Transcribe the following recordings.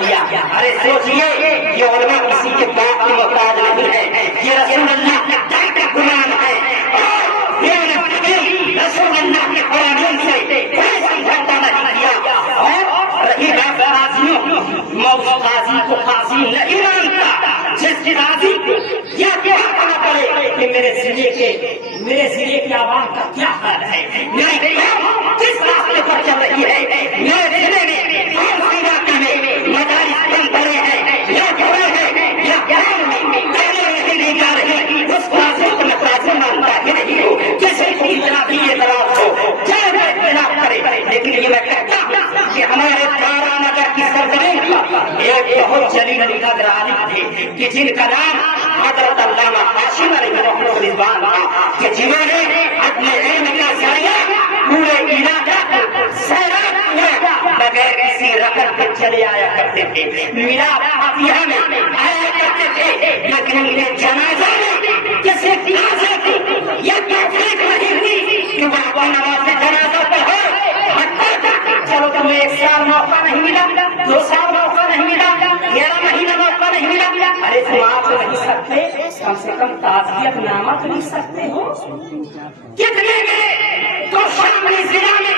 کیا. ارے سوچئے یہ علماء کسی کے باپ کے محتاج نہیں ہے, یہ رسول اللہ کے دل کا غلام ہے, اور رسول اللہ کے قوانین سے کوئی سمجھوتا نہیں کیا. اور رہی بات قاضیوں, موضوع قاضی کو قاضی نہیں مانتا. جس قاضی کو یہ کیا کہنا پڑے کہ میرے ضلع کے عوام کا کیا حال ہے, میری قوم کس راستے پر چل رہی ہے, میرے ضلع میں کون سی علاقے میں مدارس بند پڑے ہیں یا کھڑے ہیں یا گاؤں میں تعلیم نہیں جا رہی, اس قاضی کو میں قاضی مانتا ہی نہیں ہوں. کسی کو اتنا بھی اعتراض ہو چاہے وہ اختلاف کرے, لیکن یہ میں کہتا ہوں کہ ہمارے کارا نگر کی سرزمین پر ایک بہت جلیل قدر عالم تھے کہ جن کا نام حضرت علامہ ہاشم علیہ رضوان تھا, کہ جنہوں نے اپنے علم کا ذریعہ پورے علاقہ کو سیراب کیا, بغیر کسی رقم کے چلے آیا کرتے تھے, میلاد فاتحہ میں آیا کرتے تھے, لیکن ان کے جنازہ میں کسی قاضی کی یا توفیق نہیں ہوئی کہ وہ اپنا نماز جنازہ پڑھے. چلو تمہیں 1 سال موقع نہیں ملا, 2 سال موقع نہیں ملا, 11 مہینہ موقع نہیں ملا, ارے تم آپ تو نہیں سکتے, کم سے کم تعزیت نامہ تو لکھ سکتے ہو. کتنے گئے تو شاملی ضلع میں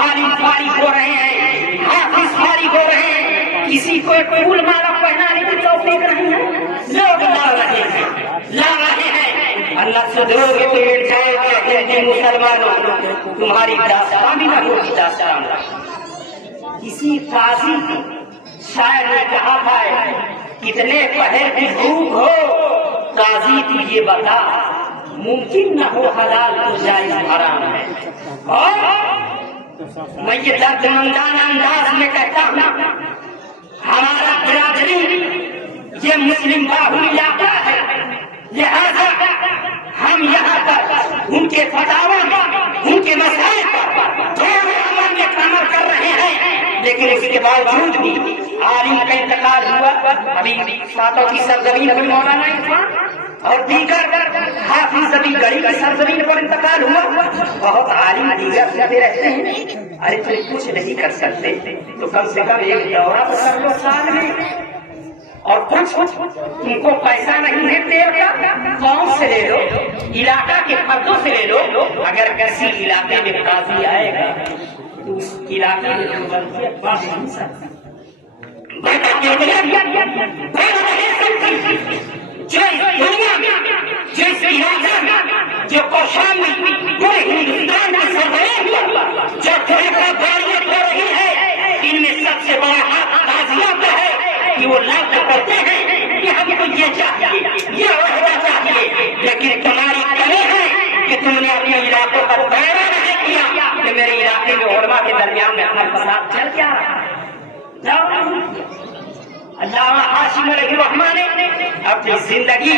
عالم فارغ ہو رہے ہیں, حافظ فارغ ہو رہے ہیں, کسی کو پھول مالا پہنانے کی توفیق نہیں ہے, لوگ لا رہے ہیں. اللہ سے دو گے تو مل جائے گا ہندو مسلمانوں, تمہاری داستان بھی نہ ہوگی داستان. کسی قاضی شاعر نے کہا تھا کتنے پہر کی دھوپ ہو, قاضی تو یہ بتا ممکن نہ ہو حلال تو جائز حرام ہے. اور میں یہ دردمندانہ انداز میں کہتا ہوں, ہمارا برادری یہ مسلم باہل علاقہ ہے, لہذا ہم یہاں پر ان کے فتاوی ان کے مسائل پر تھوڑے عمل کر رہے ہیں, لیکن اس کے باوجود بھی عالم کا انتقال ہوا. ابھی ساتوں کی سرزمین میں مولانا عرفان اور دیگر حافظ ابھی گڑھی کی سرزمین پر انتقال ہوا. بہت عالم دیگر جاتے رہتے ہیں, ارے تم کچھ نہیں کر سکتے تو کم سے کم ایک دورہ تو کر لو سال میں, اور کچھ ان کو پیسہ نہیں ہے تیل کا, قوم سے لے لو, علاقہ کے فردوں سے لے لو. اگر کسی علاقے میں قاضی آئے گا تو اس علاقے میں جو غلطیت بڑھ نہیں سکتی, جو اس دنیا میں جو اس علاقے میں جو کوشان میں پورے ہندوستان کی سرزمین پر جو طریقہ باریت ہو رہی ہے, ان میں سب سے بڑا ہاتھ قاضیوں کا ہے کہ وہ لفظ کرتے ہیں کہ ہم کو یہ چاہیے, یہ عہدہ چاہیے, لیکن تمہاری کمی ہے کہ تم نے اپنے علاقوں کا دورہ نہیں کیا کہ میرے علاقے میں علماء کے درمیان میں عمل فساد چل کیا رہا ہے. علامہ ہاشم علیہ الرحمٰن نے اپنی زندگی